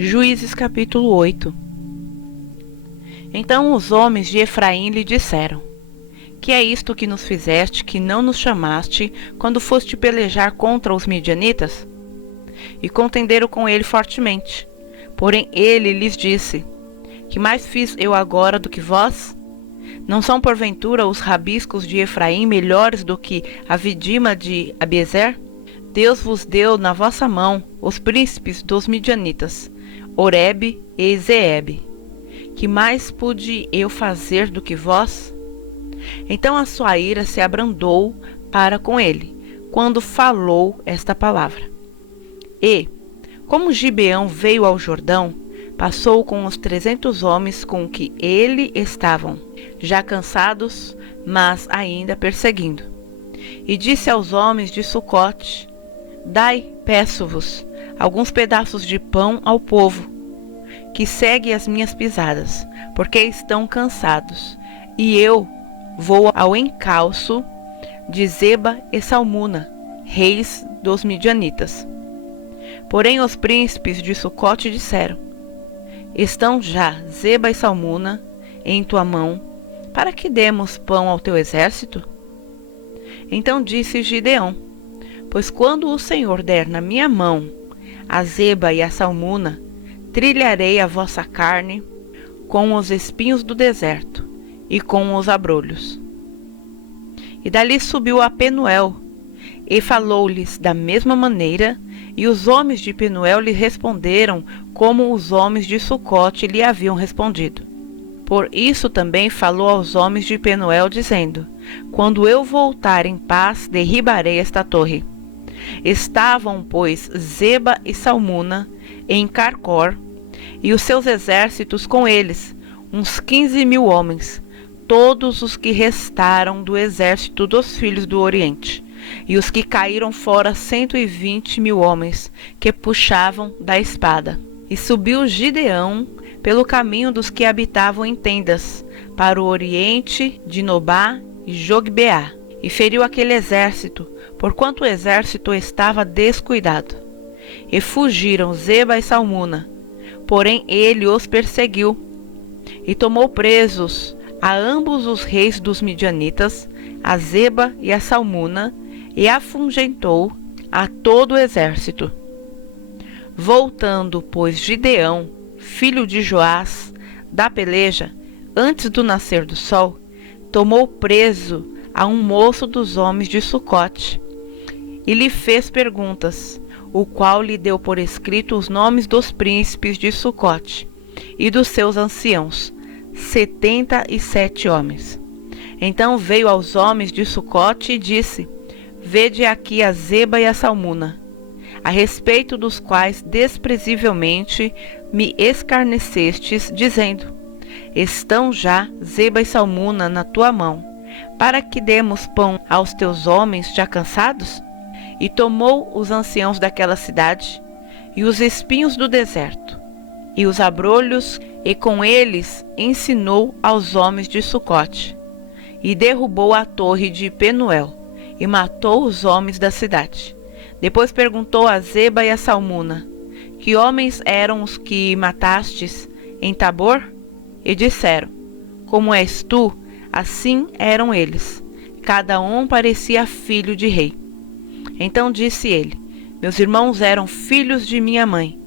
Juízes capítulo 8. Então os homens de Efraim lhe disseram: Que é isto que nos fizeste, que não nos chamaste, quando foste pelejar contra os midianitas? E contenderam com ele fortemente. Porém ele lhes disse: Que mais fiz eu agora do que vós? Não são porventura os rabiscos de Efraim melhores do que a vidima de Abiezer? Deus vos deu na vossa mão os príncipes dos midianitas, Oreb e Zeebe. Que mais pude eu fazer do que vós? Então a sua ira se abrandou para com ele, quando falou esta palavra. E, como Gibeão veio ao Jordão, passou com os 300 homens com que ele estavam, já cansados, mas ainda perseguindo. E disse aos homens de Sucote: Dai, peço-vos, alguns pedaços de pão ao povo, que segue as minhas pisadas, porque estão cansados, e eu vou ao encalço de Zeba e Salmuna, reis dos midianitas. Porém os príncipes de Sucote disseram: Estão já Zeba e Salmuna em tua mão, para que demos pão ao teu exército? Então disse Gideão: Pois quando o Senhor der na minha mão a Zeba e a Salmuna, trilharei a vossa carne com os espinhos do deserto e com os abrolhos. E dali subiu a Penuel, e falou-lhes da mesma maneira, e os homens de Penuel lhe responderam como os homens de Sucote lhe haviam respondido. Por isso também falou aos homens de Penuel, dizendo: Quando eu voltar em paz, derribarei esta torre. Estavam, pois, Zeba e Salmuna em Carcor, e os seus exércitos com eles, uns 15.000 homens, todos os que restaram do exército dos filhos do Oriente, e os que caíram fora 120.000 homens, que puxavam da espada. E subiu Gideão pelo caminho dos que habitavam em tendas, para o oriente de Nobá e Jogbeá, e feriu aquele exército, porquanto o exército estava descuidado. E fugiram Zeba e Salmuna, porém ele os perseguiu, e tomou presos a ambos os reis dos midianitas, a Zeba e a Salmuna, e afugentou a todo o exército. Voltando, pois, Gideão, filho de Joás, da peleja, antes do nascer do sol, tomou preso a um moço dos homens de Sucote, e lhe fez perguntas, o qual lhe deu por escrito os nomes dos príncipes de Sucote e dos seus anciãos, 77 homens. Então veio aos homens de Sucote e disse: Vede aqui a Zeba e a Salmuna, a respeito dos quais desprezivelmente me escarnecestes, dizendo: Estão já Zeba e Salmuna na tua mão, para que demos pão aos teus homens já cansados? E tomou os anciãos daquela cidade, e os espinhos do deserto, e os abrolhos, e com eles ensinou aos homens de Sucote, e derrubou a torre de Penuel, e matou os homens da cidade. Depois perguntou a Zeba e a Salmuna: Que homens eram os que matastes em Tabor? E disseram: Como és tu, assim eram eles. Cada um parecia filho de rei. Então disse ele: Meus irmãos eram filhos de minha mãe.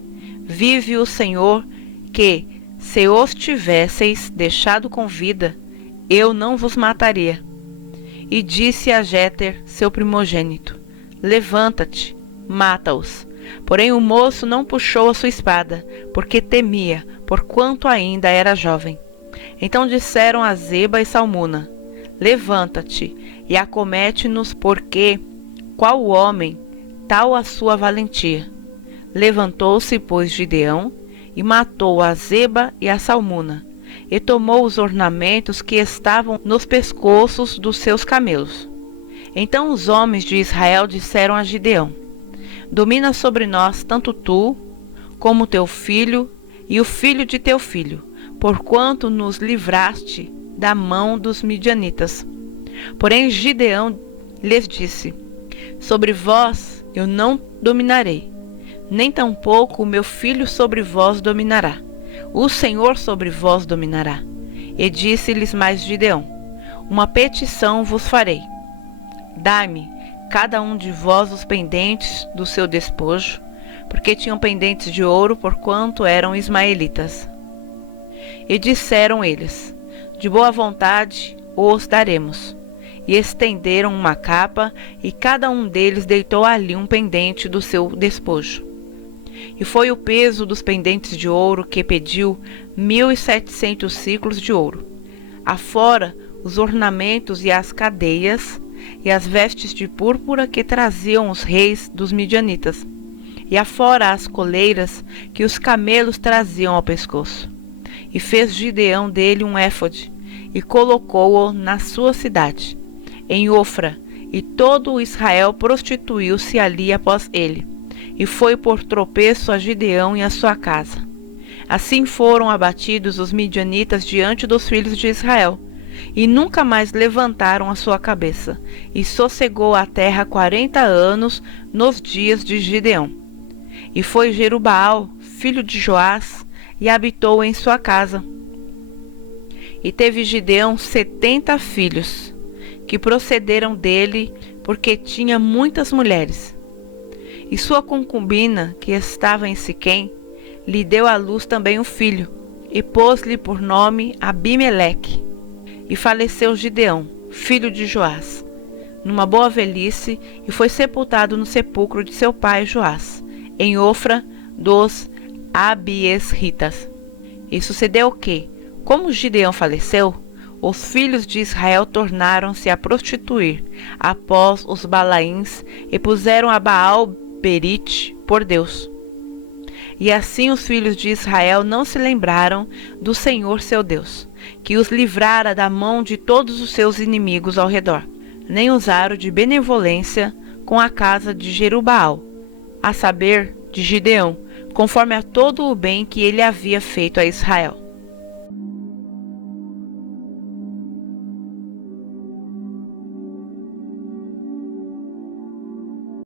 Vive o Senhor, que, se os tivesseis deixado com vida, eu não vos mataria. E disse a Jéter, seu primogênito: Levanta-te, mata-os. Porém o moço não puxou a sua espada, porque temia, porquanto ainda era jovem. Então disseram a Zeba e Salmuna: Levanta-te e acomete-nos, porque qual homem, tal a sua valentia? Levantou-se, pois, Gideão, e matou a Zeba e a Salmuna, e tomou os ornamentos que estavam nos pescoços dos seus camelos. Então os homens de Israel disseram a Gideão: Domina sobre nós tanto tu, como teu filho, e o filho de teu filho, porquanto nos livraste da mão dos midianitas. Porém Gideão lhes disse: Sobre vós eu não dominarei, nem tampouco o meu filho sobre vós dominará. O Senhor sobre vós dominará. E disse-lhes mais Gideão: uma petição vos farei. Dai-me, cada um de vós, os pendentes do seu despojo, porque tinham pendentes de ouro, porquanto eram ismaelitas. E disseram eles: de boa vontade os daremos. E estenderam uma capa, e cada um deles deitou ali um pendente do seu despojo. E foi o peso dos pendentes de ouro que pediu 1.700 siclos de ouro. Afora os ornamentos e as cadeias, e as vestes de púrpura que traziam os reis dos midianitas, e afora as coleiras que os camelos traziam ao pescoço. E fez Gideão dele um éfode, e colocou-o na sua cidade, em Ofra, e todo o Israel prostituiu-se ali após ele, e foi por tropeço a Gideão e a sua casa. Assim foram abatidos os midianitas diante dos filhos de Israel, e nunca mais levantaram a sua cabeça, e sossegou a terra 40 anos nos dias de Gideão. E foi Jerubaal, filho de Joás, e habitou em sua casa. E teve Gideão 70 filhos, que procederam dele, porque tinha muitas mulheres. E sua concubina, que estava em Siquém, lhe deu à luz também um filho, e pôs-lhe por nome Abimeleque. E faleceu Gideão, filho de Joás, numa boa velhice, e foi sepultado no sepulcro de seu pai Joás, em Ofra dos Abiesritas. E sucedeu que, como Gideão faleceu, os filhos de Israel tornaram-se a prostituir após os Balaíns e puseram a Baal-Berite por Deus. E assim os filhos de Israel não se lembraram do Senhor seu Deus, que os livrara da mão de todos os seus inimigos ao redor, nem usaram de benevolência com a casa de Jerubaal, a saber, de Gideão, conforme a todo o bem que ele havia feito a Israel.